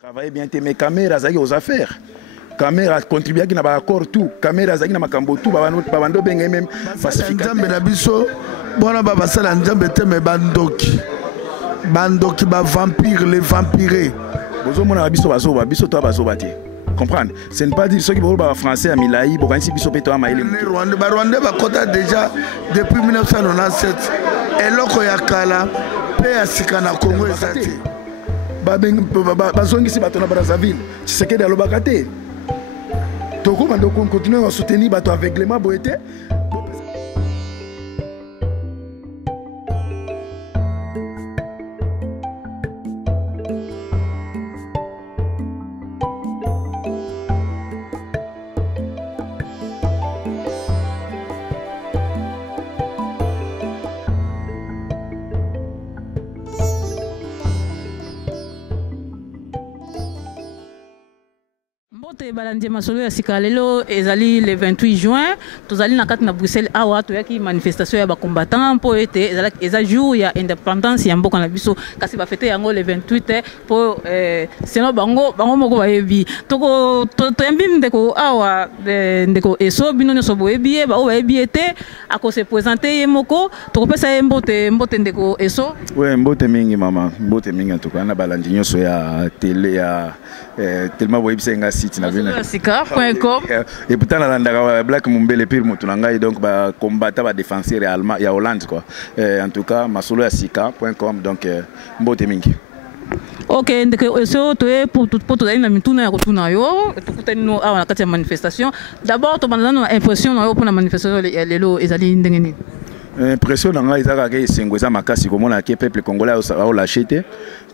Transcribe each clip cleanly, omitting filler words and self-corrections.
Travailler bien, mes caméras aux affaires. Caméra contribue à qui n'a pas accord tout. Caméra zaki na makambo tout. Babando benga même pacificateur. Nzambe na biso bona baba sala nzambe te me bandoki. Bandoki ba vampire les vampirés. Bozo mona biso bazoba biso to bazoba te. Comprendre? Ce n'est pas dire ceux qui parlent français à Milaï, bon quand si biso peto à Maïle. Les Rwandais ba kota déjà depuis 1997. Et loko ya kala pe asika na Congo ezati. Bazongisi bato na Brazzaville Tshisekedi alobaka te tokoma ndoko continuer à soutenir bato aveuglement boete. Balandi masolo ya sikalelo ezali le 28 juin tozali na kati na Bruxelles awa toyaki manifestation ya ba combattants po ete eza jour ya indépendance ya mboka na biso kasi ba fete yango le 28 po seno bango moko bayebi toko toyambi ndeko awa ndeko eso bino nyoso boyebi ba oyebi ete ako se présenter ye moko tokopesa ye mbote ndeko eso. Ouais, mbote mingi mama, mbote mingi en tout cas na balandi nyoso ya télé ya tellement boyebi senga site na Sika.com. Et pourtant la Black Mumbele pire mutunanga donc ba combattant ba défenseur allemand ya Hollande quoi. En tout cas masolo ya sika.com donc mbote mingi. Ok, ndeke eso toye pour tozali na mituna ya kotuna yo tokutani no awa na kati ya manifestation. D'abord to banana na impression na yo pour la manifestation lelo ezali ndenge nini? Impression nanga ezaka ke sengweza makasi komona ke peuple congolais a lâché te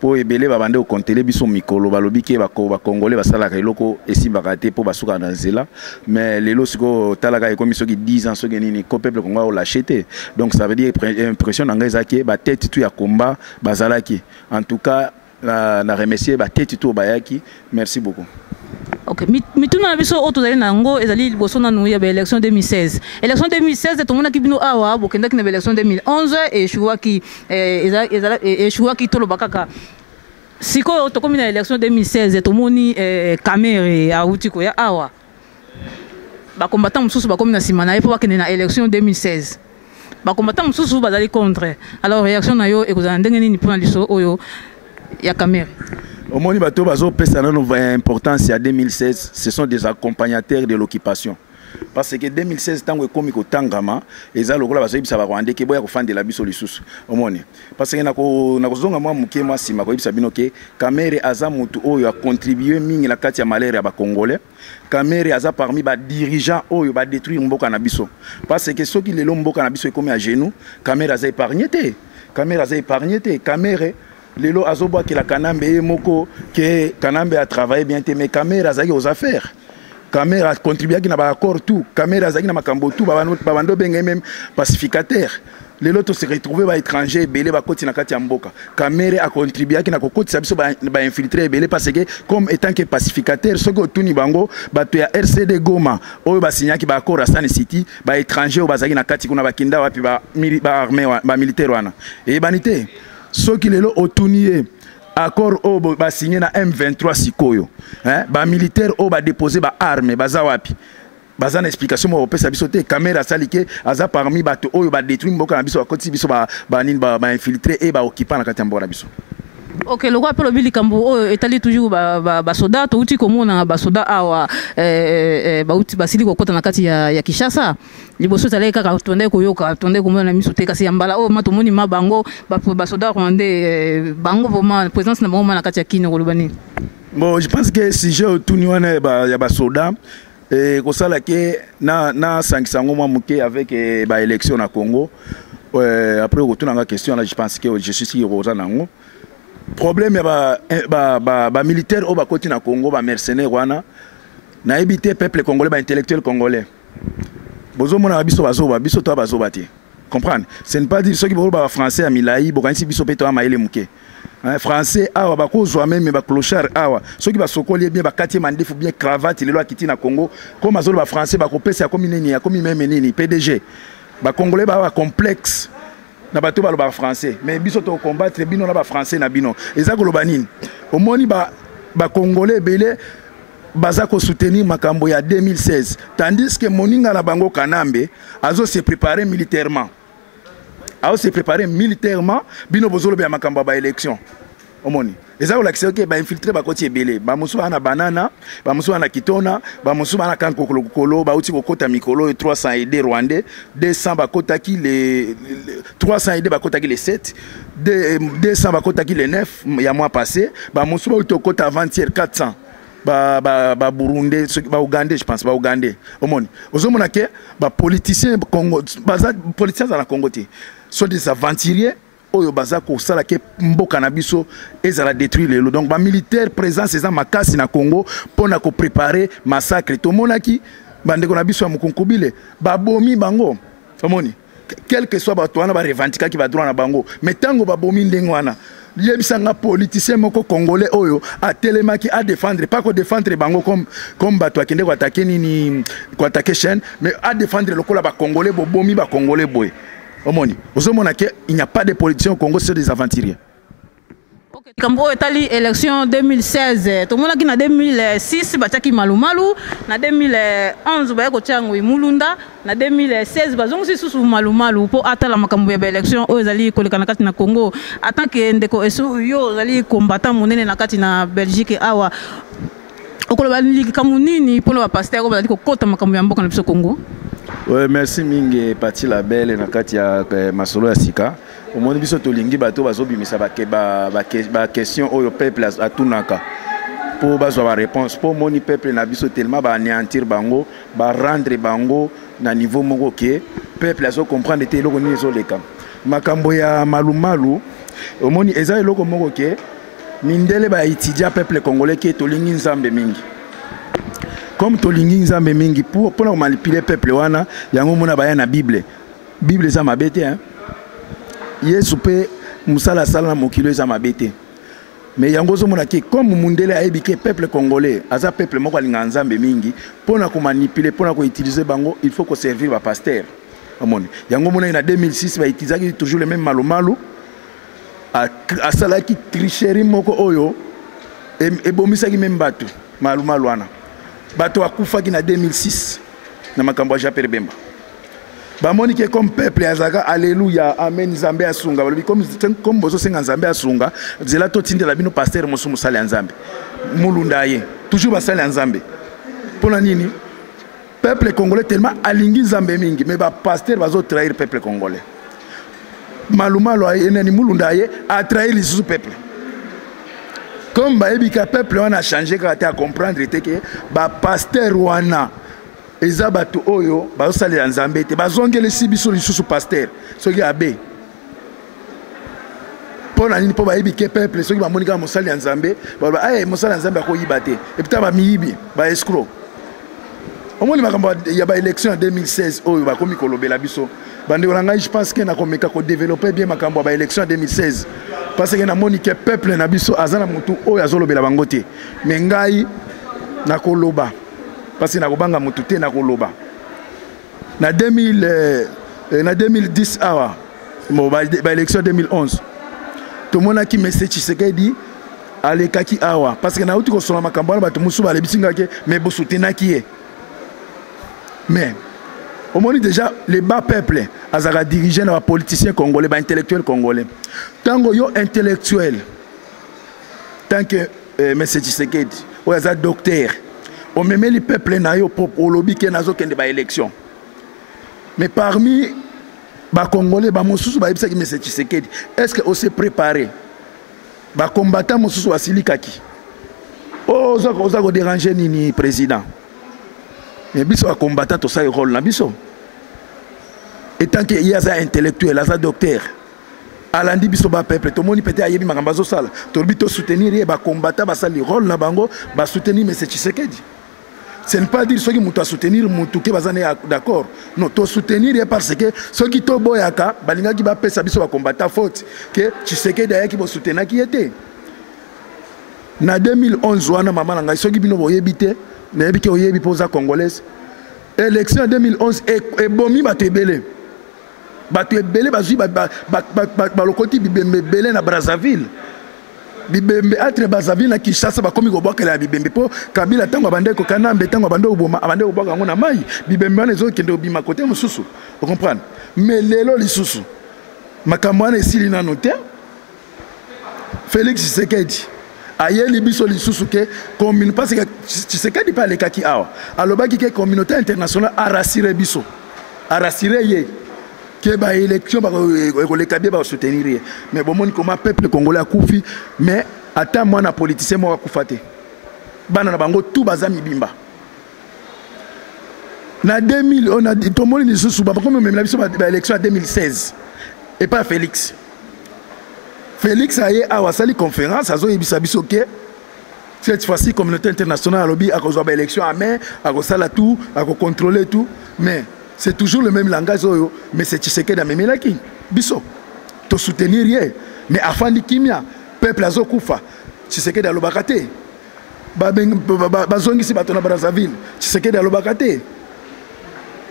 po ebele babande o kontele biso mikolo balobi ke ba congolais basalaka eloko esimbaka te po basuka na nzela mais lelo siko talaka ekomi soki 10 ans soki nini ko peuple congolais a lâché te donc ça veut dire impression nanga ezaki ba tête tout ya combat bazalaki en tout cas na remercier ba tête tout bayaki merci beaucoup. Ok, mituna na biso oto zali nango ezali liboso na nou ya ba élection 2016. Élection 2016 to mona ki bino awa bokenda ki na élection 2011 et choua ki tolo bakaka. Siko to komi na élection 2016 to moni Kamere a utiko ya awa. Ba combattant mususu ba komi na sima na epo bakende na élection 2016. Ba combattant mususu bazali contre. Alors réaction na yo ekozala ndenge nini pona liso oyo ya Kamere? Au moment où bazo pesa na importance à 2016, ce sont des accompagnateurs de l'occupation. Parce que 2016 tango ekomi ko tangama eza lokola bazo yebisa ba Rwandais ke boya ko fandela biso lisusu. Omoni. Parce que nako zonga mwa muke mwa sima ko yebisa bino ke Kamere aza mutu oyo a contribuer mingi na kati ya malheur ya ba Congolais. Kamere aza parmi ba dirigeants oyo ba détruire mboka na biso. Parce que soki lelo mboka na biso ekomi à genoux, Kamere aza épargné te. Kamere aza épargné te. Kamere Lelo azoba ki la Kanambe moko que Kanambe a travaillé bien mais Kamere azaki aux affaires. Kamere a contribué qui n'a pas accord tout. Kamere azaki na makambo tout babando benga même pacificateur. Lelo to se retrouver ba étranger belé ba koti na kati ya mboka. Kamere a contribué qui na kokoti sabiso ba infiltrer belé parce que comme étant que pacificateur soko tuni bango bato ya RCD Goma oyo ba signaki ba accord à San City ba étranger o bazaki na kati kuna ba kinda wapi ba armée ba militaire wana. Et banité ceux qui lelo otunier accord au ba signé na M23 sikoyo hein ba militaire au ba déposer ba armes baza wapi baza na explication mo pesa biso te Kamere salike aza parmi bato oyo ba détruire mboka na biso akoti biso ba nini ba infiltrer et ba occupant na kati ya mboka na biso. Ok, le roi Pelo Bili Kambo est toujours ba soda to uti komona ba soda awa ba uti basili ko kota na kati ya Kinshasa liboso tale kaka tonde koyoka tonde komona na miso te kasi yambala o matomoni mabango ba soda rwandais bango vraiment présence na bango na kati ya kino kolobani. Bon, je pense que si je tuni wana ya ba soda et ko sala ke na sangisango mwa muke avec ba élection na Congo après ko tuna nga question là je pense que je suis sûr que nango problème ba militaire au bakoti na Congo ba mercenaires wana na éviter peuple congolais ba intellectuel congolais bozo mona biso biso to bazoba te comprendre ce n'est pas dire ceux qui parlent ba français à Milaï bokanisi biso peto amaile muke français awa bakozwa même ba clochard awa ceux qui ba sokoli bien ba quartier mandefu bien cravate les lois kiti na Congo comme azolo ba français ba kopesa comme nini ya comme même nini PDG ba congolais ba complexe na bato baloba français mais biso to combattre bino na ba français na bino eza koloba nini omoni ba ba Congolais belé baza ko soutenir makambo ya 2016 tandis que moninga na bango Kanambe azo se préparer militairement. A se préparer militairement bino bozolo be makambo ba élection. Omoni. Eza ko lakise ke ba infiltrer ba koti ebele. Ba musu ana banana, ba musu ana kitona, ba musu ana kanko kolo, ba uti ko kota mikolo 300 aidés rwandais, 200 ba kota ki les 300 aidés ba kota ki les 7, 200 ba kota ki les 9 il y a mois passé, ba musu ba uti kota avant-hier 400. Ba Burundi, ba Ougandais, je pense, ba Ougandais. Omoni. Ozomona ke ba politiciens Congo, baza politiciens dans la Congo sont des aventuriers. Oyo baza ko sala ke mboka na biso ezala détruire lelo. Donc ba militaire présence eza makasi na Congo pona ko préparer massacre. To monaki bandeko na biso ya mukunkubile ba bomi bango. Omoni. Quel que soit ba to wana ba revendiquer ki ba droit na bango. Mais tango ba bomi ndengwana. Yebisanga politicien moko congolais oyo a telemaki a défendre pas ko défendre bango comme bato akende ko attaquer nini ko attaquer chaîne mais a défendre lokola ba congolais bo bomi ba congolais boy. Omoni, il n'y a pas de politiciens au Congo, c'est des aventuriers. Kambo etali élection 2016 tout le monde qui na 2006 bataki malumalu na 2011 ba ko tiango mulunda na 2016 bazongo sisusu malumalu po atala makambo ya élection o ezali kolekana kati na Congo en tant que ndeko eso yo ezali combattant monene na kati na Belgique awa okoloba liki kamunini pour le pasteur ko bazali ko kota makambo ya mboka na biso Congo. Oui, merci mingi Pati la belle na kati ya masolo ya sika. Au monde biso tolingi bato bazobimisa ba question oyo peuple atunaka. Pour bazwa ba réponse pour moni peuple na biso tellement ba anéantir bango, ba rendre bango na niveau moko ke peuple azo comprendre te loko ni zo leka. Makambo ya malumalu au moni eza loko moko ke mindele ba étudiant peuple congolais ke tolingi nzambe mingi. Comme tolingi nzambe mingi pour manipuler peuple wana yango mona baya na Bible za mabete hein Yesu pe musala sala na mokilo za mabete mais yango zo mona ke comme mundele aibike peuple congolais aza peuple moko alinga nzambe mingi pona ko manipuler pona ko utiliser bango il faut ko servir ba pasteur amoni yango mona na 2006 ba utiliser toujours le même malumalu a sala ki tricherie moko oyo e bomisa ki même batu malumalu wana bato akufaki na 2006 na makambo ya Pierre Bemba bamoni ke comme peuple azaka alléluia amen nzambe asunga balobi comme bozo senga nzambe asunga zela to tindela bino pasteur mosu musala ya nzambe mulunda ye toujours basala ya nzambe pona nini peuple congolais tellement alingi nzambe mingi mais ba pasteur bazo trahir peuple congolais malumalu ayeni mulunda ye a trahir les peuple. Comme le peuple a changé, à comprendre que ba pasteur wana ezabatu oyo ba osale ya nzambe te bazongele sibiso lisusu pasteur soki abe pona nini po ba ebike peuple soki ba monika mosali ya nzambe ba ay mosali ya nzambe ko yibate et puis ba miyibi ba escroc omoni makambo ya ba élection en 2016 oyo ba komi kolobela biso bande olanga je pense que na komeka ko développer bien makambo ba élection en 2016 parce que na moni que peuple na biso azana mutu oyo azolobela bango te mais ngai na koloba parce que na kobanga mutu te na koloba na 2010 awa bon ba élection 2011 tout le monde a qui message Tshisekedi alekaki awa parce que na uti ko sona makambo na bato musu ba lebisinga ke mais bo soutenaki ye mais au moins déjà les bas peuples azaka dirigeants les politiciens congolais les intellectuels congolais tango yo intellectuel tant que monsieur Tshisekedi ou azaka docteur on met les peuples na yo pour lobby que nazo kende ba élection mais parmi ba congolais ba mosusu ba ibisa ki monsieur Tshisekedi est-ce que on s'est préparé ba combattant mosusu wasilikaki oh oza ko déranger nini président mais biso a combattant tout ça rôle na biso et tant que y a ça intellectuel ça docteur alandi biso ba peuple to moni peut-être ayebi makamba zo sala to bito soutenir ye ba combattant ba sali rôle na bango ba soutenir mais c'est Tshisekedi ce n'est pas dire ceux qui mutu a soutenir mutu ke bazane d'accord non to soutenir parce que ceux qui to boyaka balinga ki ba pesa biso ba combattant faute que Tshisekedi ayaki bo soutenir ki était na 2011 wana mama ngai ceux qui bino boyebi te na yebi ke oyebi poza congolaise élection 2011 et bomi bato ebele bazui ba lokoti bibembe belé na Brazzaville bibembe entre Brazzaville na Kinshasa bakomi kobwakela bibembe po Kabila tango abande ko Kanambe tango abande oboma abande obwaka yango na mai bibembe wana ezokende obima kote mosusu vous comprenez mais lelo lisusu makambo wana esili nano te Félix Tshisekedi ayeli biso lisusu ke commune parce que Tshisekedi pa lekaki awa alobaki ke communauté internationale a rassuré biso a rassuré ye que ba élection ba koleka bien ba soutenir mais bon mon comment peuple congolais a kufi mais ata mwana politicien mo akufa te bana na bango tout bazami bimba na 2000 on a tout monde ni sous ba comme même la biso ba élection en 2016 et pas Félix a eu à Wassali conférence à Zoïbisa Bisoke. Cette fois-ci, communauté internationale a lobby à cause de l'élection à main, à cause de tout, à contrôler tout. Mais c'est toujours le même langage. Mais c'est Tshisekedi à Memelaki. Biso, te soutenir rien. Mais afin de Kimia, peuple à Zokoufa, Tshisekedi à l'Obakate. Bazongi si batona Brazzaville, Tshisekedi à l'Obakate.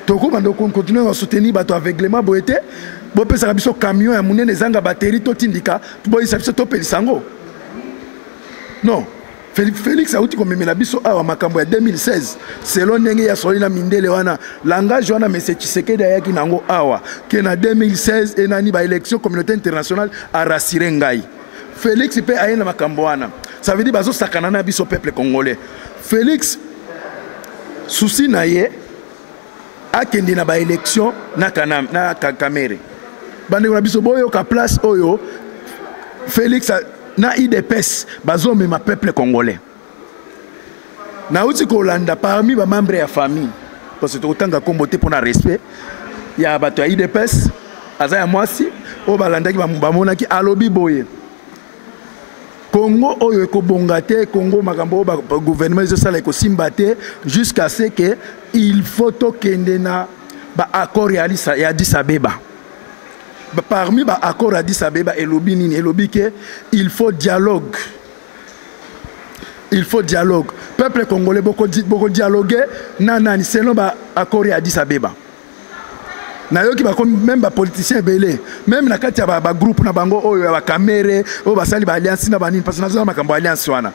Toko bando continuer à soutenir bato aveuglement boete. Bon pesa biso camion ya munene zanga batterie to tindika bo isa biso to pelisango non Félix a uti komemela biso awa makambo ya 2016 selon ndenge ya solina mindele wana langage wana monsieur Tshisekedi ayaki nango awa ke na 2016 enani ba élection communauté internationale a rassuré ngai Félix pe ayena makambo wana ça veut dire bazo sakana na biso peuple congolais Félix souci na ye akende na ba élection na kanam na Kamere bande na biso boyo ka place oyo Félix na IDPS bazo me ma peuple congolais na uti ko landa parmi ba membres ya famille parce que totanga kombote pour na respect ya bato ya IDPS aza ya mwasi o balanda ki ba mona ki alobi boye Congo oyo ko bongate Congo makambo ba gouvernement zo sala ko simbate jusqu'à ce que il faut to kende na ba accord ya Addis Abeba. Parmi ba accord Addis Abeba et lobby nini lobby que il faut dialogue. Il faut dialogue. Peuple congolais beaucoup dialoguer nanani selon ba accord ya Addis Abeba. Na yo ki ba même ba politicien belé même na kati ya ba groupe na bango oyo ba Kamere o ba sali ba alliance na banini parce que na makambo alliance wana.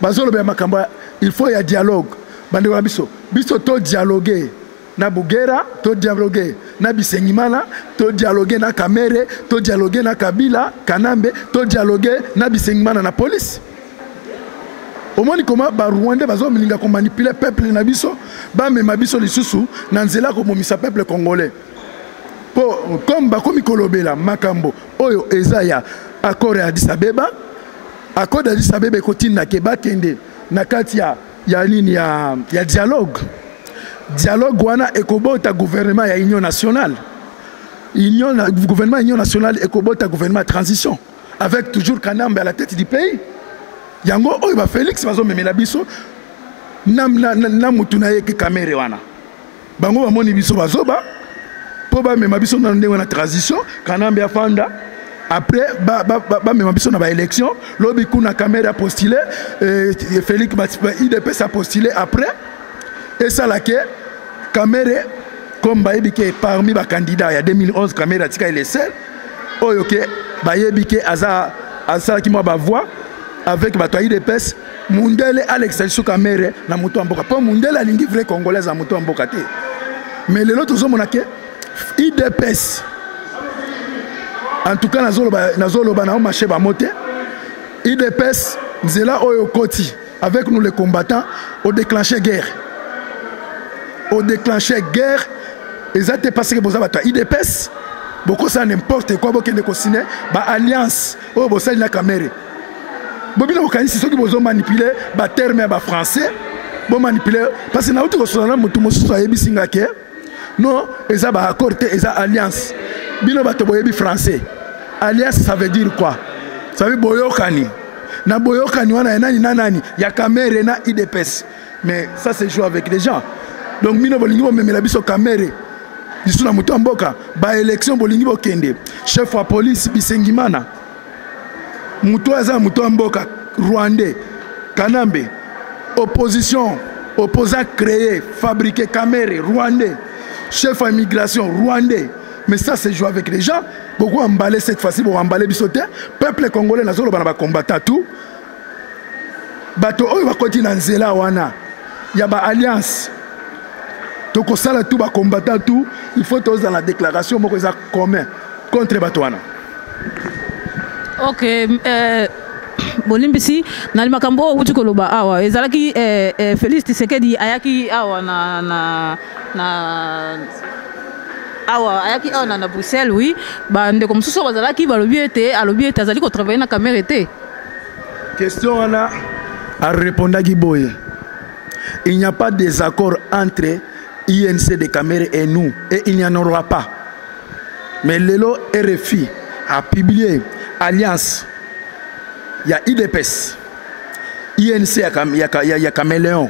Bazolo be makambo il faut ya dialogue. Bande wa biso to dialoguer na Bugera, to dialoguer na Bisengimana, to dialoguer na Kamere, to dialoguer na Kabila, Kanambe, to dialoguer na Bisengimana na police. Au moins comment ba Rwanda bazo milinga ko manipuler peuple na biso, ba mema biso lisusu na nzela ko momisa peuple congolais. Po comme ba komi kolobela makambo oyo ezaya accord ya Addis Abeba, accord ya Addis Abeba kotina ke bakende na kati ya nini ya dialogue. Dialogue wana ekobota gouvernement ya union nationale. Gouvernement union nationale ekobota gouvernement transition avec toujours Kanambe à la tête du pays. Yango oyo ba Félix bazo memela biso na mutu na ye ke Kamere wana. Bango ba moni biso bazoba po ba mema biso na ndenge na transition Kanambe afanda. Après, même si on a une élection, l'objet kuna Kamere a postulé, Félix IDPS a postulé après, et ça là que Kamere, comme parmi les candidats, il y a 2011, Kamere a dit qu'il est seul, ok, Bayebike Aza qui m'a voix avec IDPS, Mundele Alex sur Kamere, na Mouto Amboka, pas Mundele a l'ingi vrai congolaise à Mouto Amboka. Mais les autres hommes, IDPS. En tout cas, nazoloba na marché ba moté. IDPS nzela oyo koti avec nous les combattants au déclenché guerre. Au déclenché guerre, exactement parce que vous avez IDPS, beaucoup ça n'importe quoi beaucoup de cosiner ba alliance au bosali na Kamere. Bobina bokanisi ceux qui vous ont manipulé ba terme ba français, bon manipuler parce que na uti ko sona mutu mosusu ayebisinga ke non, ils ont accordé ils ont alliance. Bino bato boyebi français. Alliance ça veut dire quoi? Ça veut dire boyokani. Na boyokani wana nani nani ya Kamere na IDPS. Mais ça c'est jouer avec les gens. Donc bino bolingi bo memela biso Kamere. Biso na mutu mboka ba élection bolingi bo kende. Chef wa police Bisengimana. Mutu aza mutu mboka Rwandais. Kanambe. Opposition, opposant créé, fabriqué Kamere Rwandais. Chef à immigration rwandais, Mais ça, c'est jouer avec les gens. Beaucoup emballé cette fois-ci, beaucoup emballé bisoté. Peuple congolais, nous avons combattu tout. Bato, oh, va continuer dans Zela wana. Il y a une alliance. Donc, ça, tout va combattre tout. Il faut tous dans la déclaration, mais c'est commun contre Batouana. Ok. Bolimbisi, na limakambo uti koloba awa. Ezalaki Félix Tshisekedi ayaki awa awa ayaki awa na Bruxelles, oui. Bande comme ça, bazalaki balobi ete azali ko travailler na caméra ete. Question ana a répondre à Giboye. Il n'y a pas de désaccord entre INC de Cameroun et nous, et il n'y en aura pas. Mais Lelo RFI a publié Alliance. Il y a IDPS, INC, il y a Caméléon.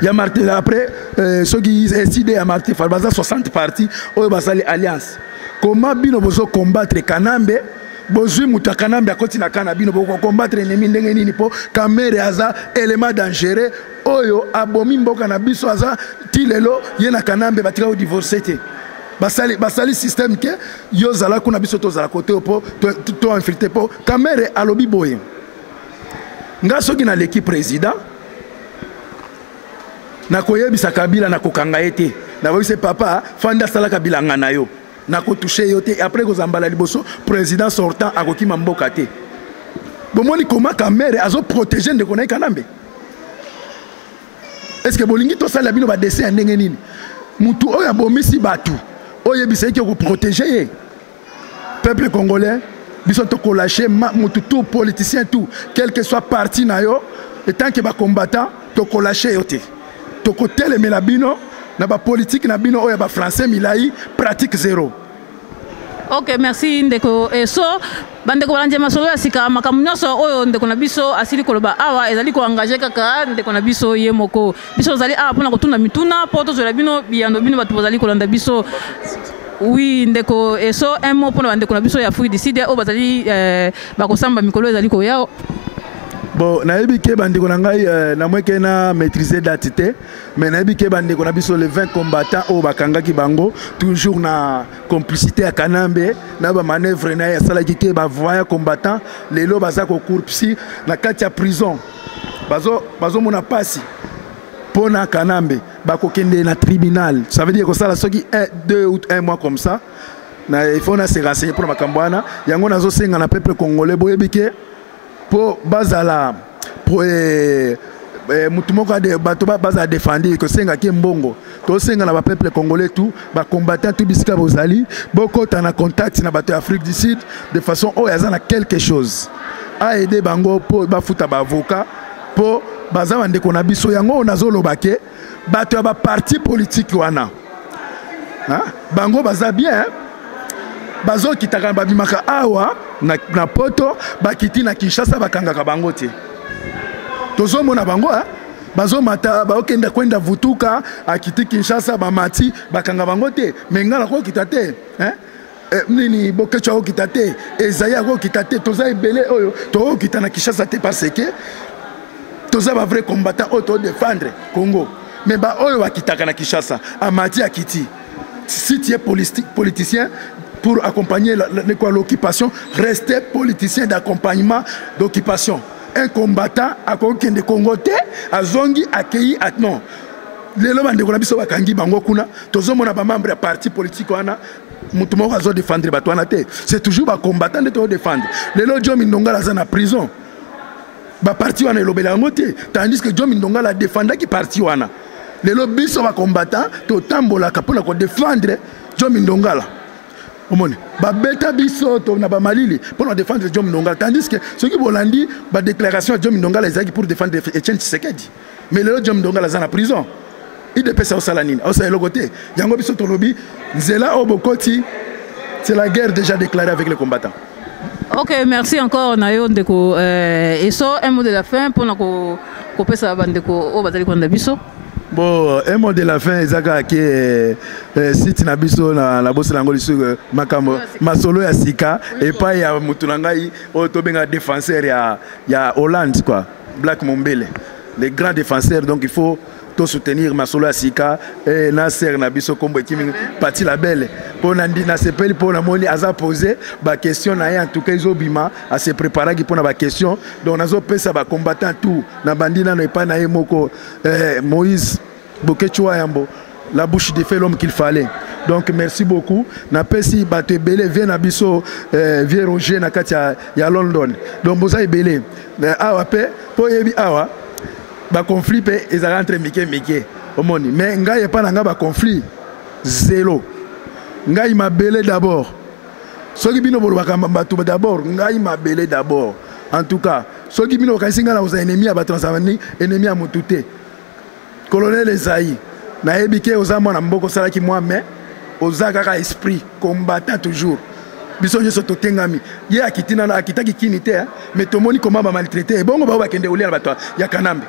Il y a Martin, après, ceux qui décident à Martin, il y a 60 partis, il y a Alliance. Comment bino bozo combattre Kanambe? Bozui muta Kanambe à côté na Kanabino pour combattre l'ennemi ndengeni po Kamere aza élément dangereux. Oyo abomi mboka na biso aza tilelo yena Kanambe batika au divorcer te. Basali système que yo zala kuna biso to zala côté po to infiltré po Kamere alobi boye. Nga soki na l'équipe président na koyebisa Kabila na kokanga ete. Na boyise papa fanda sala Kabila ngana yo. Na ko toucher yote après ko zambala liboso président sortant akoki mamboka te. Bomoni comment Kamere azo protéger de konai Kanambe. Est-ce que bolingi to sala bino ba dessin ndenge nini? Mutu oya bomisi batu. Oye bisa ki ko protéger peuple congolais biso to ko lâcher mutu tout politicien tout quel que soit parti na yo et tant que ba combattant to ko lâcher yote. To ko teleme la bino na ba politique na bino oya ba français milai pratique zéro. Ok, merci ndeko. So bandeko balanje masolo ya sika makamu nyonso oyo ndeko na biso asili koloba awa ezali ko engager kaka ndeko na biso ye moko. Biso zali awa pona kotuna mituna poto zola bino biyando bino batu bazali kolanda biso. Oui ndeko so un mot pona bandeko na biso ya Afrique du Sud o bazali bakosamba mikolo ezali ko yao. Bon, nayebi ke bandeko na ngai na mweke na maîtriser date te, mais nayebi ke bandeko na biso les 20 combattants au bakangaki bango toujours na complicité à Kanambe na ba manœuvre na ya salaki ke ba voya combattant lelo baza ko courpsi na kati ya prison bazo mona pasi pona Kanambe bako kende na tribunal, ça veut dire que ça la soki 2 ou 1 mois comme ça na il faut na se renseigner pour makambwana yango nazo senga na peuple congolais boyebi ke pour bazala pour mutumoko de bato baza défendre que senga ki mbongo to senga na ba peuple congolais tout ba combattant tout bisika bozali boko tana contact na bato Afrique du Sud de façon o yazana quelque chose a aider bango pour ba futa ba avocat pour baza bande ko na biso yango nazoloba ke bato ba parti politique wana bango baza bien bazo kitaka babimaka awa na poto bakiti na Kinshasa bakangaka bango te tozo mona bango bazo mata ba okenda kwenda vutuka akiti Kinshasa bamati bakanga bango te mengala ko kitate nini bokecha ko kitate ezaya ko kitate toza ebele oyo to kitana Kinshasa te parce que toza ba vrai combattant auto défendre Congo mais ba oyo bakitaka na Kinshasa amati akiti si tu es politicien pour accompagner l'occupation, rester politicien d'accompagnement d'occupation. Un combattant à quelqu'un de Congoté, à Zongi, accueilli à non. Les hommes de Konabiso Bakangi Bangokuna, tous les membres de parti politique, défendre c'est toujours un combattant de te défendre. Les gens qui sont en prison, parti wana lobelangote, tandis que John Mindonga la défendre qui parti wana. Les lobbies sont combattants, to tambola kapona ko défendre John Mindonga la. Babeta biso to na ba malili pour défendre John Mindonga, tandis que ceux qui bolandi ba déclaration John Mindonga les qui pour défendre Etienne Tshisekedi. Mais le John Mindonga la en prison. Il dépêche au salanine, au sa côté. Yango biso to lobi nzela obokoti. C'est la guerre déjà déclarée avec les combattants. Ok, merci encore Nayo Ndeko. Et ça, un mot de la fin pour nous couper ça bandeko au batali konda biso. Bon, un mot de la fin, Ezaka qui site na biso na bosse langoli sur makambo masolo ya sika et pas ya mutunangai o to benga défenseur ya Hollande quoi, Black Mombele. les grands défenseurs. Donc il faut tout soutenir Masolo Asika et Nasser Nabiso Kombo qui parti la belle. Pour Nandi Nasepeli pour la moni aza poser ba question en tout cas ils ont bima à se préparer pour na question. Donc nazo pesa ba combattant tout na bandina ne pas na moko Moïse Bokechwa Yambo. La bouche de fait l'homme qu'il fallait. Donc merci beaucoup. Napesi bato belé vient na biso vieux Roger na kati ya London. Donc boza belé. Awa pe po yebi awa ba conflit pe ezala entre mike omoni mais ngai pa nga ba conflit zéro. Ngai mabele d'abord. Soki bino bolobaka bato d'abord ngai mabele d'abord. En tout cas, soki bino ka singa na oza ennemi ya ba transavani ennemi ya mutute. Colonel Esaïe na ebike oza mwana mboko salaki moi mais oza kaka esprit combattant toujours. Biso nyoso totengami ye akitina na akitaki kini te mais tomoni comment ba maltraiter bongo ba kende olia na bato ya Kanambe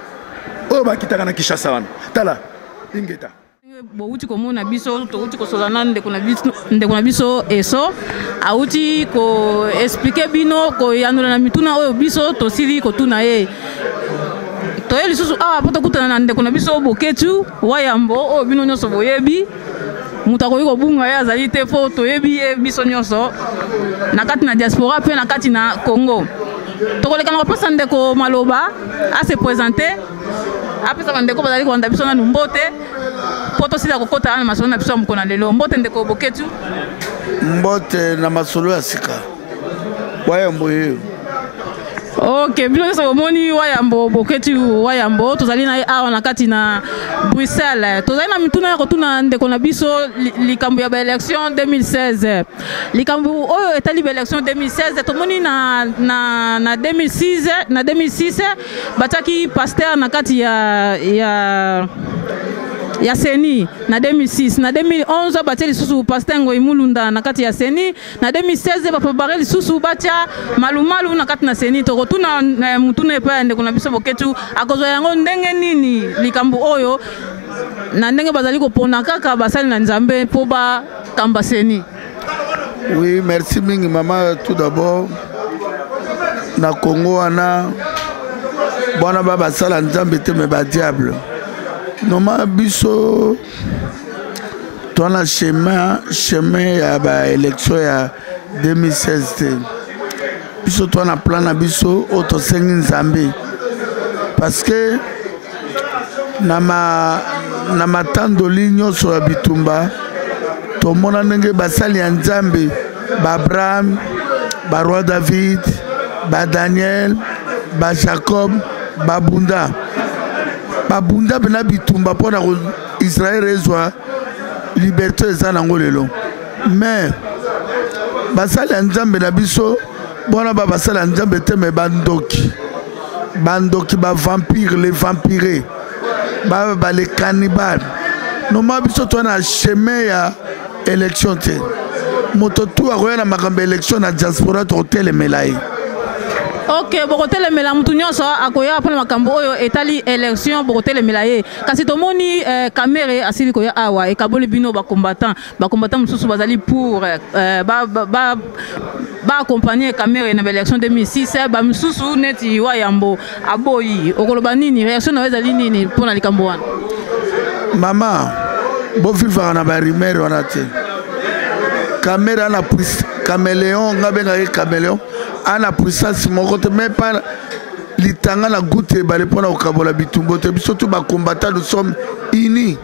o ba kitaka na Kishasa wana tala ingeta bo uti komona biso to uti ko solana ndeko na biso eso auti ko expliquer bino ko yanula na mituna oyo biso to sili ko tuna ye to ye lisusu awa poto kutana na ndeko na biso Boketu Wayambo o bino nyoso boyebi mutako yiko bunga ya azali te fo to yebi biso nyoso na kati na diaspora pe na kati na Congo tokoleka na kopesa ndeko maloba a se présenter apesa bandeko bazali ko nda biso na Mbote poto sila kokota na masolo na biso mukona lelo Mbote ndeko Boketu Mbote na masolo ya sika Wayambo yo. Ok, bino so moni Wayambo Boketu Wayambo tozali na awa na kati na Bruxelles. Tozali na mituna ya kotuna ndeko na biso likambo ya ba election 2016. Likambo oyo etali ba election 2016 tomoni na 2006 bataki pasteur na kati ya Seni na 2006 na 2011 batia lisusu pasteur Ngoi Mulunda na kati ya Seni na 2016 bapobare lisusu batia malumalu na kati na Seni tokotuna mutuna epa ndeko na biso Boketu akozwa yango ndenge nini likambo oyo na ndenge bazali kopona kaka basali na Nzambe po ba kamba Seni. Oui, merci mingi maman. Tout d'abord na Congo wana bwana baba sala Nzambe te me ba diable. Noma biso tona chemin ya ba élection ya 2016 te. Biso tona plan na biso auto sengi Nzambe parce que na matandoli nyonso ya bitumba tomona ndenge basali ya Nzambe ba Abraham ba roi David ba Daniel ba Jacob ba Bunda babunda bena bitumba pona Israël ezwa liberté eza nango lelo mais basali ya Nzambe na biso bona basali ya Nzambe te me bandoki ba vampire les vampirés ba les cannibales noma biso to na chemin ya élection te moto tu akoya na makambo élection na diaspora to telemela ye. Ok, bokotele mela mutu nyonso akoya pona makambo oyo etali élection bokotele mela ye kasi tomoni caméra asili koya awa e kaboli bino ba combattant mususu bazali pour ba accompagner caméra na élection 2006 ba mususu neti Wayambo aboyi okoloba nini réaction na ezali nini pona likambo wana mama bo vivre na ba rumeur wana te caméra na caméléon ngabenga ye caméléon ana puissance moko te même pas litanga na goutte balé pona okabola bitumbo te biso tu ba combattant nous sommes unis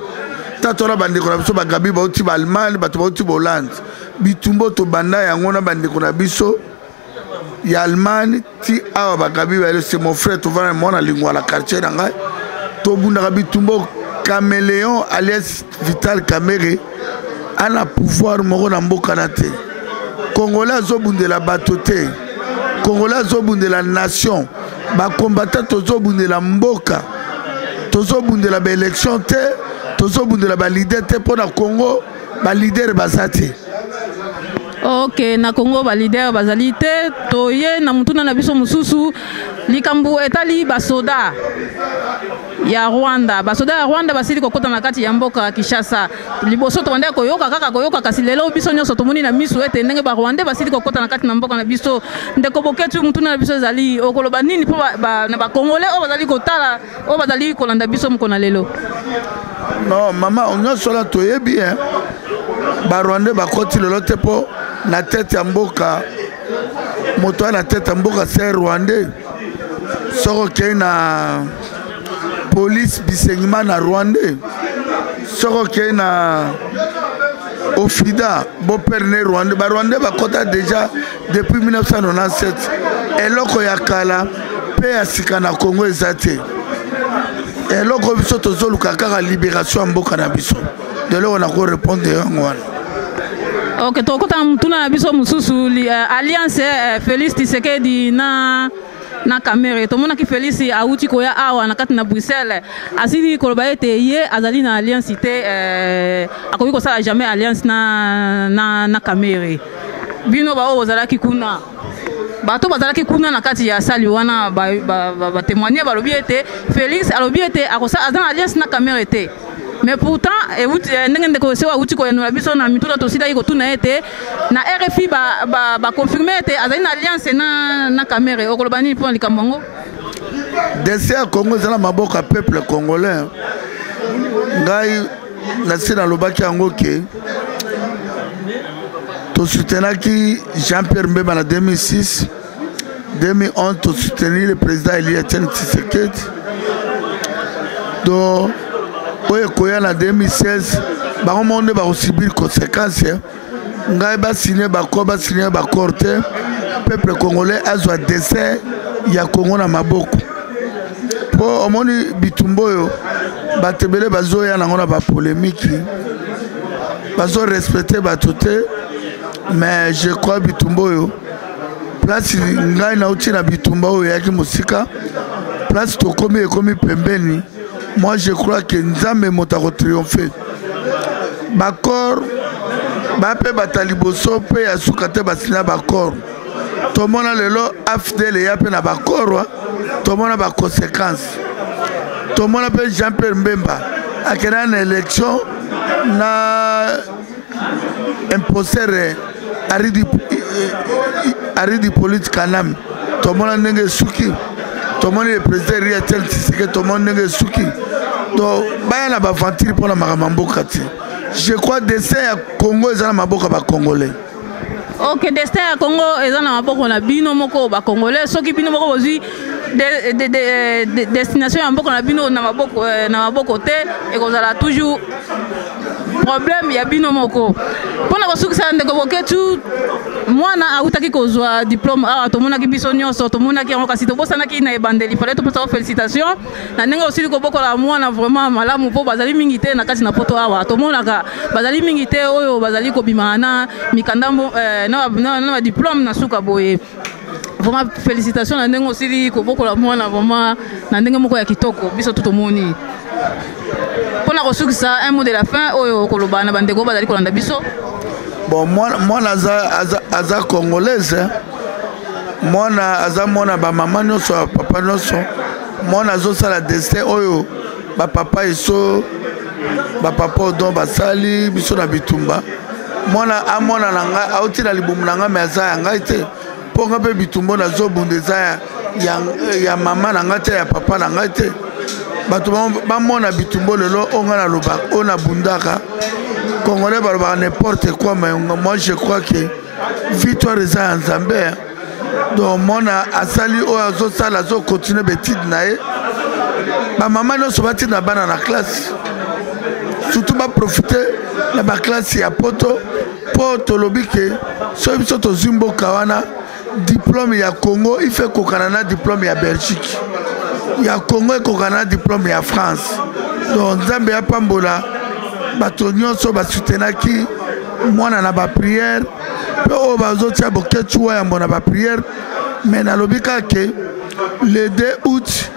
tatona bandeko na biso ba gabi ba uti ba Allemagne ba uti ba Hollande bitumbo to banda yango na bandeko na biso ya Allemagne ti awa ba gabi ba c'est mon frère to vana mona lingwa la quartier nanga to bunda bitumbo caméléon alias Vital Kamerhe ana pouvoir moko na mboka na te Congolais zo bundela bato te Congolais zobunde la nation, ba combattant tozobunde la mboka, tozobunde la élection te, tozobunde la leader te pour na Congo, ba leader basate. Ok, na Congo ba leader bazali te, toye na mutuna na biso mususu likambo etali basoda ya Rwanda basili kokota na kati ya mboka Kinshasa liboso to ndeko koyoka kasi lelo biso nyoso tomoni na miso ete ndenge ba Rwanda basili kokota na kati na mboka na biso ndeko boketu mutuna na biso zali okoloba nini po na ba Congolais o bazali kotala o bazali kolanda biso mukona lelo. Non mama onyoso la toyebi hein ba Rwanda bakoti lelo te po na tete ya mboka moto na tete ya mboka c'est Rwandais soko ke na police bisenima na Rwandais soko ke na ofida bo perne Rwandais ba Rwandais bakota déjà depuis 1997 eloko ya kala pe ya sika na Congo ezate eloko biso tozoluka kaka libération mboka na biso de là on a ko répondre ngwana. Ok, tokota mtuna na biso mususu alliance Félix Tshisekedi na Kamere tomona ki Félix auti koya awa na kati na Bruxelles asili koloba ete ye azali na alliance te akoki kosala jamais alliance na Kamere bino ba ozalaki kuna bato bazalaki kuna na kati ya sali wana ba témoigner balobi ete Félix alobi ete akosa azana alliance na Kamere te. Mais pourtant, ndenge ndeko sewa uti ko yanola biso na mitula tosida iko tuna ete na RFI ba confirmer ete azali na alliance na Kamere okoloba nini pour likambo DCA Congo zala maboka peuple congolais ngai na sina lobaki yango ke to soutenaki Jean-Pierre Mbemba na 2006 2011 to soutenir le président Etienne Tshisekedi donc oye koya na 2016 bakomonde bakosibir conséquence ngai basigné bakor te peuple congolais azwa dessin ya Congo na maboko po omoni bitumba oyo bato ebele bazoya nango na bapolémiki bazorespecte bato te mais je crois bitumba oyo place ngai nauti na bitumba oyo eyaki mosika place tokomi ekomi pembeni. Moi je crois que Nzambe motako triompher. Bakor bape bataliboso pe ya sukate basina bakor. Tomona lelo afdel ya pe na bakor tomona ba conséquences. Tomona pe Jean-Pierre Mbemba akena na élection na imposer aridi politique kanam. Tomona ndenge suki. Tout le monde est président Etienne Tshisekedi, tout le monde est souki. Donc, il y a des ventures pour la Maramamboka. Je crois que le destin à Congo est dans la Congolais. Ok, le destin à Congo est dans la Congolais. Ce qui est aussi destination à Bino na côté et qu'on a toujours problème il y a bino moko pona basukisa ndeko boketu mwana autaki kozwa diplôme a tomona ki biso nyonso tomona ki kasi tobosana ki na ebandeli fallait to pesa félicitations na ndenge aussi ko bokola mwana vraiment malamu po bazali mingi te na kati na poto awa tomona ka bazali mingi te oyo bazali ko bimana mikandambo na diplôme na suka boye. Vraiment félicitations na ndenge aussi ko bokola mwana vraiment na ndenge moko ya kitoko biso tout moni. Pour la ressource, ça un mot de la fin au Koloba na bandeko bazali kolanda biso. Bon moi aza congolaise. Moi aza mona ba maman nyonso papa nyonso. Moi nazo sala destin oyo ba papa iso ba papa don basali biso na bitumba. Moi amona nanga auti na libumu nanga me aza ngai te. Ponga pe bitumba nazo bundeza ya mama nanga te ya papa nanga te. Bato bamona bitumbo lelo onga loba ona bundaka Congolais balobaka n'importe quoi mais moi je crois que victoire eza Nzambe donc mona asali oyo azosala azokontinue betide na ye bamama nyonso batina bana na classe surtout baprofite na baklasse ya poto mpo tolobi ke soki biso tozwi mboka wana diplôme ya Congo ife kokana na diplôme ya Belgique ya Congo ekokana diplôme ya France donc Nzambe apambola bato nyonso basutenaki mwana na baprière mpe oyo bazotia boketu yambo na baprière mais nalobi kaka ke le 2 août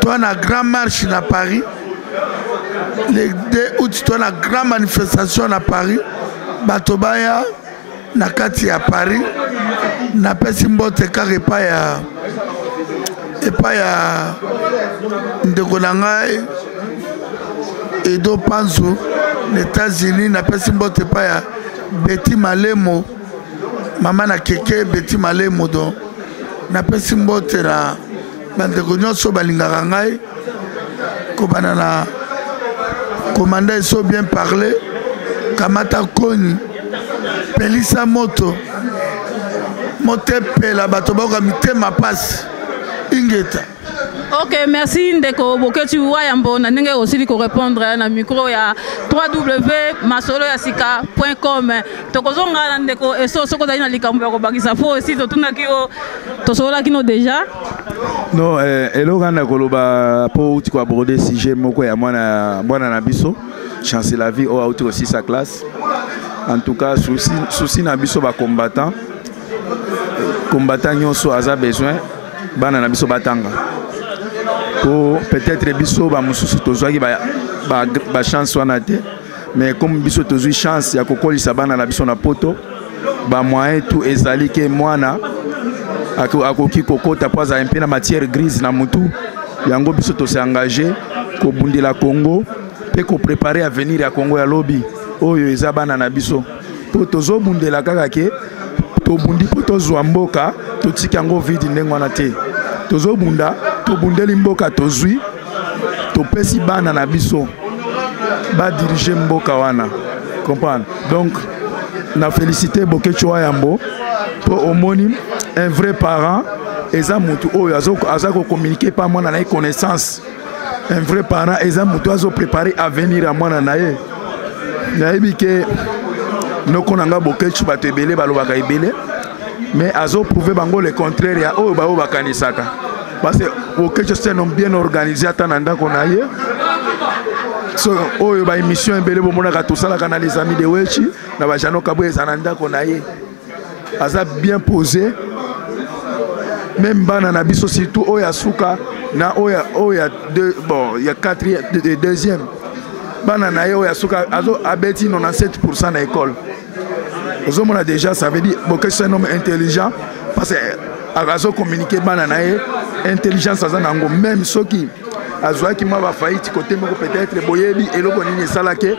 toa na grand marche na Paris le 2 août toa na grand manifestation na Paris bato baya na kati ya Paris napesi mbote kaka epai epai ya ndeko na ngai Edo Panzo na États-Unis napesi mbote epai ya Betty Malemo mama na keke Betty Malemo do napesi mbote na bandeko nyonso balingaka ngai kobana na commandant eso bien parler Kamata Koni Pelisa Moto Motepela bato bakoka mitema pasi ingeta. Ok, merci Ndeko Boketu Wayambo na ndenge aussi ko répondre na micro ya www.masoloyasika.com. Tokozonga na Ndeko eso soko dali na likambo ya kobakisa fo aussi totuna kio tosola kino déjà. Non, eloko na koloba po uti ko aborder sujet moko ya mwana na biso. Chance la vie au auto aussi sa classe. En tout cas, souci na biso ba combattant nyonso aza besoin bana na biso batanga. Pour peut-être biso ba mususu tozwaki ba chance wana te, mais comme biso tozwi chance ya kokolisa bana na biso na poto ba moyen tout ezali ke mwana akoki kokota poza un peu na matière grise na mutu yango biso to s'est engagé ko bundela Congo pe ko préparer avenir ya Congo ya lobi oyo eza bana na biso po tozo bundela kaka ke to bundi po tozwa mboka to tika yango vide ndenge wana te tozo bunda to bundeli mboka tozwi to pesi bana na biso ba diriger mboka wana comprendre. Donc na féliciter Boketu Wayambo pour homonyme un vrai parent eza mutu oyo aza ko communiquer pas mwana na connaissance. Un vrai parent eza mutu azo préparer avenir à mwana na ye nayebi ke noko nanga Boketu bato ebele balobaka ebele mais azo prouver bango le contraire ya oyo bao bakanisaka parce que Boketu c'est un homme bien organisé atana ndako na ye so oyo ba émission ebele bomonaka tosalaka na les amis de Wechi na bajano kabo ezana ndako na ye aza bien posé même bana na biso surtout oyo asuka na oya bon il y a deuxième bana na ye oyo asuka azo abeti 97% na école ozomona déjà ça veut dire Boketu c'est un homme intelligent parce que azo communiquer bana na ye intelligence aza nango même soki azwaki mwa ba faillite côté moko peut-être boyebi eloko nini esalake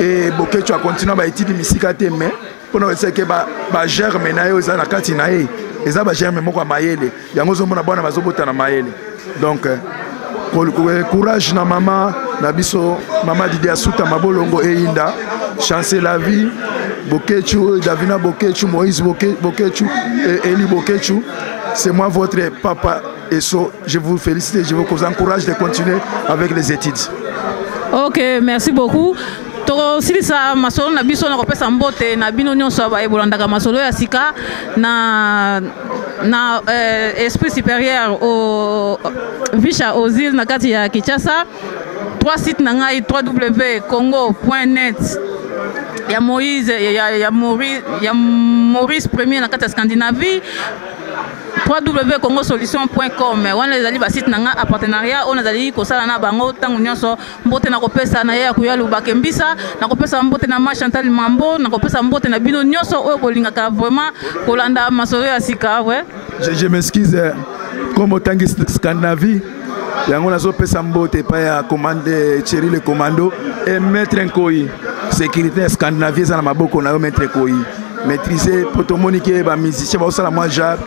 et Boketu a continué ba étude misika te mais pour nous c'est que ba germe na yo za na kati na ye eza ba germe moko mayele yango zomona bwana bazobota na mayele donc courage na mama na biso mama Didi Asuta Mabolongo Einda chance la vie Boketu Davina Boketu Moïse Boketu et Eli Boketu. C'est moi votre papa Eso. Je vous félicite et je vous encourage de continuer avec les études. Ok, merci beaucoup. Toko silisa masolo na biso na kopesa mbote na bino nyonso ba ebolandaka masolo ya sika na esprit supérieur au Visha Ozil na kati ya Kinshasa. 3 sites na ngai www.congo.net ya Moïse ya Maurice premier na kati ya Scandinavie www.congosolution.com wana ezali ba site nanga a partenariat on ezali kosala na bango tango nyonso mbote na kopesa na ya kuya lubaka mbisa na kopesa mbote na ma Chantal Mambo na kopesa mbote na bino nyonso oyo bolingaka vraiment kolanda masolo ya sika ouais. Je m'excuse comme otangi Scandinavie yango nazo pesa mbote pa ya commande Thierry le commando et maître Nkoi sécurité Scandinavie za na maboko na yo maître Nkoi maîtriser potomonike ba musicien ba sala moi jar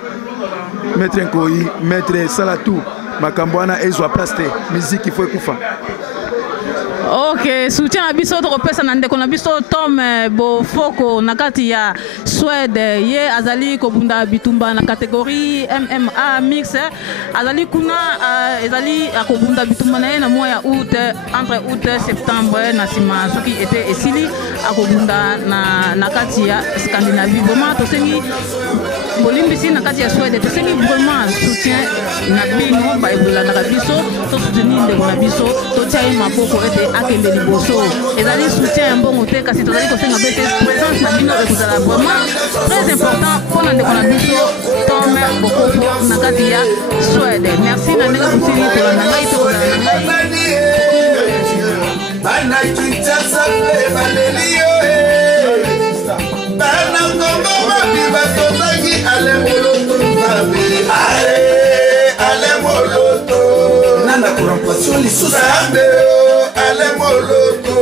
maître Nkoi maître Salatou makambwana ezwa place te musique il faut kufa. Ok, soutien à biso to pesa na ndeko na biso Tom Bofoko na kati ya Suède ye azali kobunda bitumba na catégorie MMA mix azali kuna ezali akobunda bitumba na ye na mois ya août entre août septembre na sima soki était esili akobunda na kati ya Scandinavie vraiment to sengi bolimbisi na kati ya Suède to sengi vraiment soutien na bino ba ebola na biso to soutenir ndeko na biso to tia maboko ete akende liboso ezali soutien mbongo te kasi tozali kosenga bete présence na bino ekozala vraiment très important pour na ndeko na biso Tom Bokoko na kati ya Suède. Merci na ndeko kusiri tolanda ngai tolanda ngai bana Kinshasa evangelio bana ngomba biba tozaki ale molo tuzabe Attention les sous allez moloto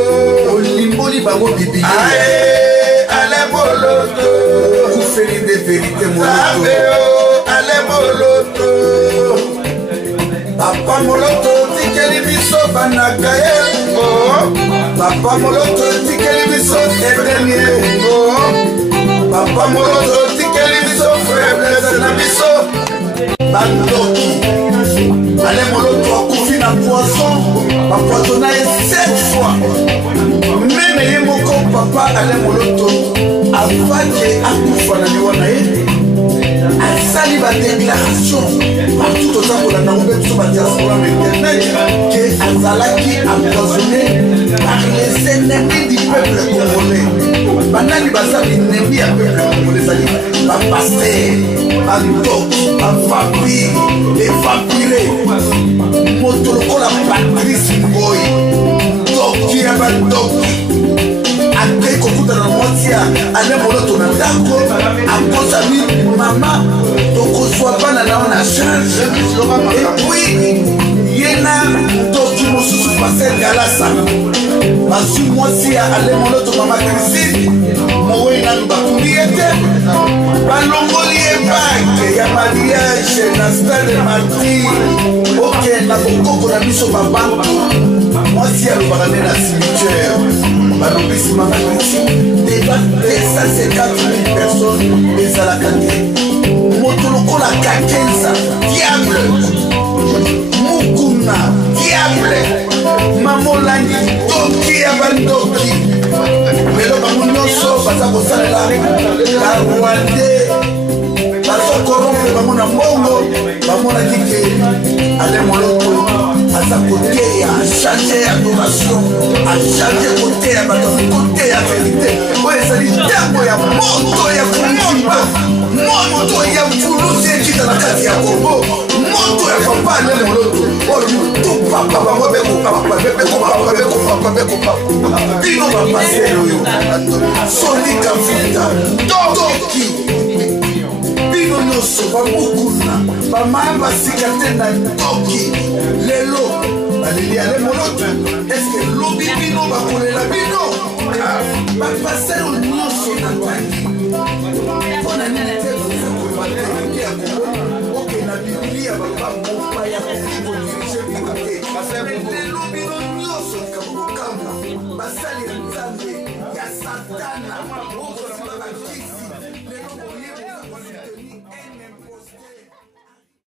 olimboli bango bibi allez moloto koufeli de vérité moloto allez moloto papa moloto tikeli biso banaka ye papa moloto tikeli biso dernier papa moloto tikeli biso faiblesse na biso bandoki allez moloto akufi na poisson bapoisonna ye 7 fois meme ye moko papa allez moloto avake akufa na liwa na ye asali badéclaration partout ozakola nango mpe biso badiaspora na internet ke azalaki empoisonné par les ennemis du peuple congolais banani baza binemi ya peuple congolais ezali bapaster bandoki bavampire evampire moto lokola Patrice Ngoyi doki ya bandoki ate kokutana na mwasi ya ale moloto na ndako akosami mama tokozwa bana nao na charge epuis ye na doki mosusu Pascal Galasa bazwi mwasi ya ale moloto mama Christine mowei nanu bakundi ye te balongoli ye bake ya mariage na stade martyr okenda kokoko na biso babantu mwasi alobaka nde na cimetière balobisi mama Christine deba 250 000 personnes ezalaka te moto lokola Kakenza diable mukuna diable mamolangi doki ya bandoki lelo bango nyonso baza kosalela barwande bazokorompe bango na mbongo bamonaki ke ale moloto aza koteya achange adoration achange koteya bato koteya verité oyo ezali ntango ya moto ya kumomba moto ya mvuluzi ekita na kati ya kongo moto ya papa ale moloto oyo mutu papa bango bekopapa bino bapaselo oyo solika vita toki bino nyonso bamukuna bamaya basika te na toki lelo baleli ale moloto eske lobi bino bakolela bino bapaselo nyonso na tangi mpona nini te bazakoebatelingi ya kongo okenda biblia babamopa ya kodirige bino te lelo bino nyonso likambo kokamba basali ya nzambe ya satana okozala bakisi